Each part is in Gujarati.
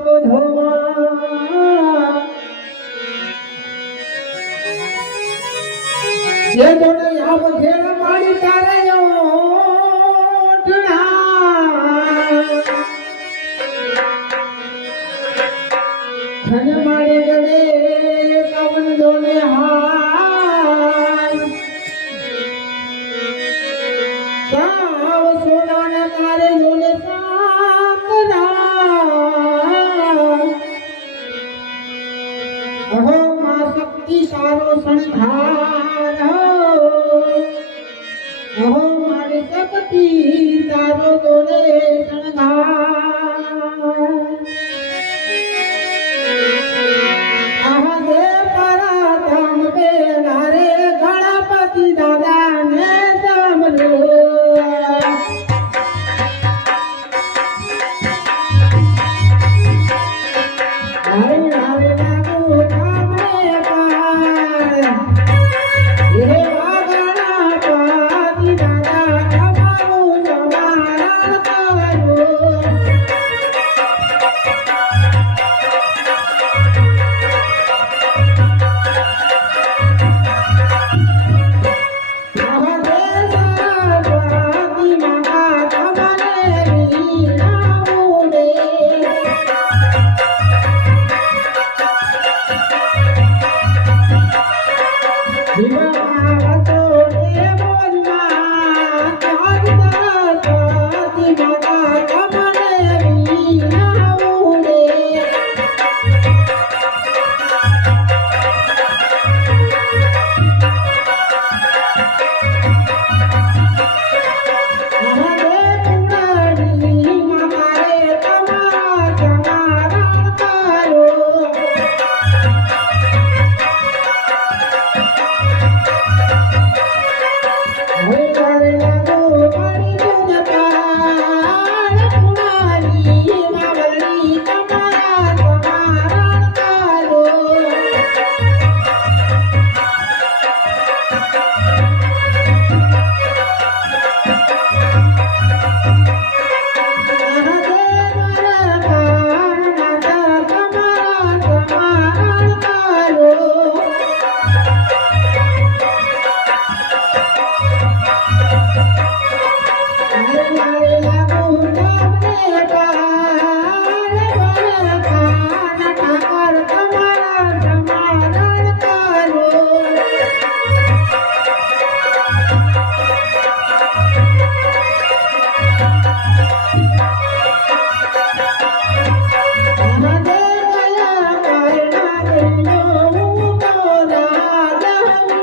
બધો જે જોડે આમ ઘેર પાણી તારે ખન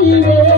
রে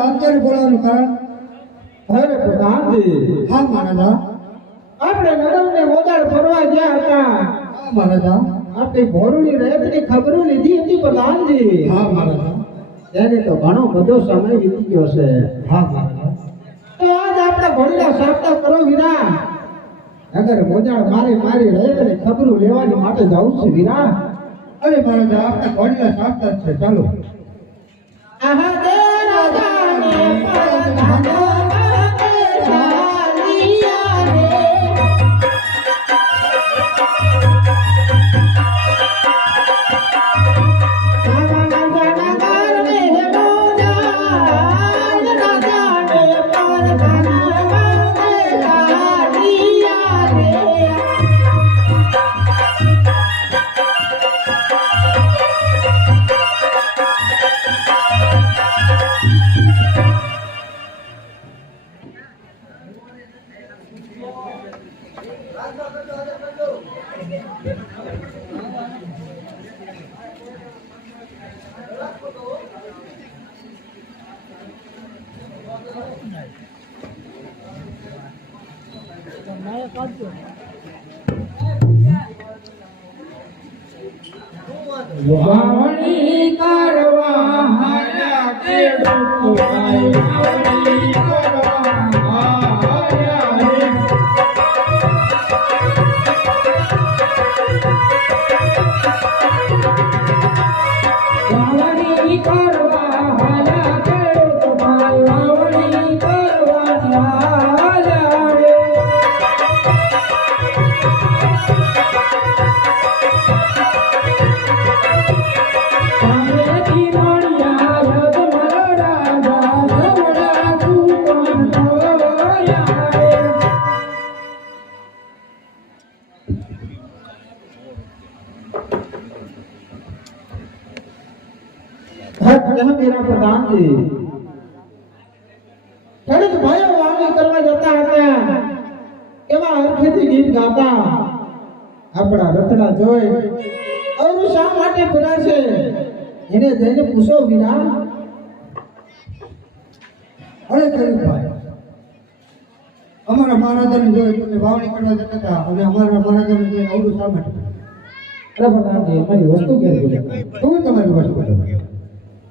મહારાજા અત્યારે બોલાવવાનું કારણ? અરે પ્રધાનજી હા મહારાજા. આપણે નગરને મોદાળ ફરવા ગયા હતા. હા મહારાજા. આપણે ભોરડી રહેતની ખબરો લીધી હતી પ્રધાનજી હા મહારાજા. ત્યારે તો ઘણો બધો સમય વીતી ગયો છે. હા મહારાજા. તો આજ આપણે ભોરીના સાપતા કરો વિના અગર મોજાળ મારી મારી રહેતની ખબરો લેવાની માટે જવું છે વિના અરે મહારાજા આપણે ભોરીના જ છે. ચાલો. આહા દે વાવણી કરવા હાયા ખેડૂત વાવણી કરવા કરવા હાયા ખેડૂત ભાઈ વાવણી કરવા जह मेरा प्रधान जी ખેડૂત ભાઈઓ વાવણી કરવા જતા હતા. એવા અર્થથી ગીત ગાતા. આપણા રતના જોય અરુ શા માટે ફરાશે? એને જઈને પૂછો વિના અરે ખેડૂત ભાઈ અમારા મહારાજાને જોઈ તમે વાવણી કરવા જતા હતા અને અમારા મહારાજાને જોઈ અવરું શા માટે? અરે પ્રધાનજી અમારી વસ્તુ કેવી શું તમારી વસ્તુ?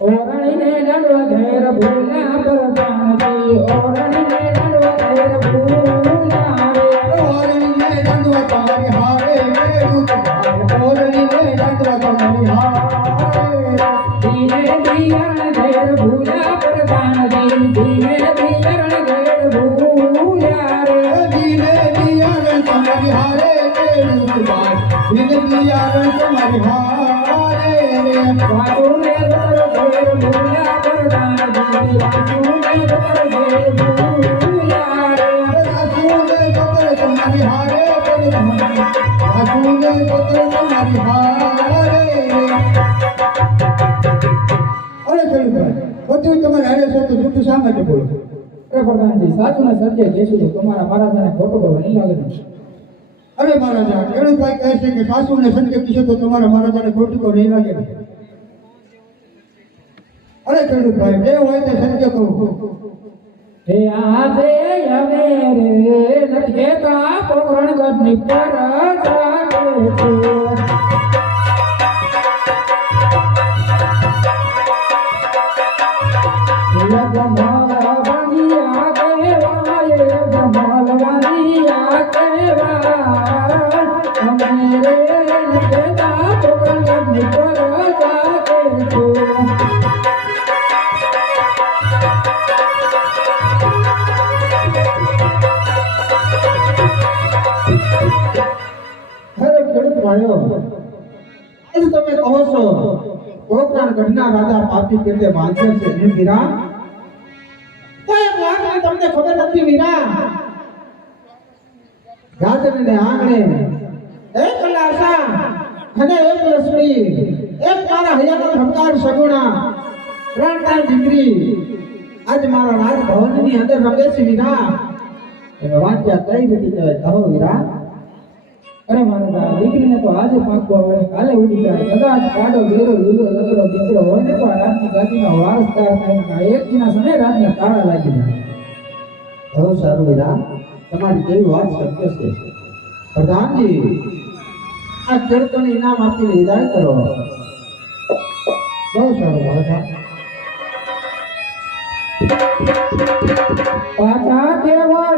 ઓરણીને દંડવા ઘેર ભૂલા પ્રધાનજી ઓરણીને દંડવા ઘેર ભૂલા રે ઓરણીને દંડવત તમારી હારે ખેડૂતભાઈ. ઓરણીને દંડવત તમારી હારે. ધીમે ધીરણ ઘેર ભૂલા પ્રધાનજી ધીમે ધીરણ ઘેર ભૂલા રે ધીરે દિયારણ તમારી હારે ખેડૂતભાઈ. ધીરે દિયારણ તમારી હારે સાચું ને સત્ય કહેશું તો તમારા મહારાજાને ખોટું કરવા નહીં લાગે ને અરે મહારાજા ખેડૂતભાઈ કહે છે કે સાસુને સત્ય કીધું તો તમારા મહારાજાને ખોટું તો નહીં લાગે અરે ખેડૂતભાઈ જે હોય તે સત્ય કહું. હે આજે અમે રે નથી કહેતા પોકરણ ગઢની પર જાગે છે. રાજા કેટલે વાંચે છે ને વીરા? એક વાતની તમને ખબર નથી, વીરા? ગાજરને આંગણે એક લાશા અને એક લસણી, એક મારા હૈયાનો ધબકાર સગુણા, ત્રણ ત્રણ દીકરી. આજ મારા રાજભવનની અંદર રમે છે, વીરા. વાંચ્યા કઈ રીતે કહેવાય. કહો વીરા. અરે મારા દીકરીને તો આજે પાકવા હોય કાલે ઉડી જાય. કદાચ કાડો ઘેરો લીલો લગડો દીકરો હોય ને તો આ રાતની ગાદીનો વારસદાર થાય એક દિના સમય રાતને તાળા લાગી જાય. બહુ સારું વીરા તમારી કઈ વાત સત્ય છે. પ્રધાનજી આ ખેડૂતોને ઇનામ આપીને વિદાય કરો. બહુ સારું મહારાજા પાછા દેવા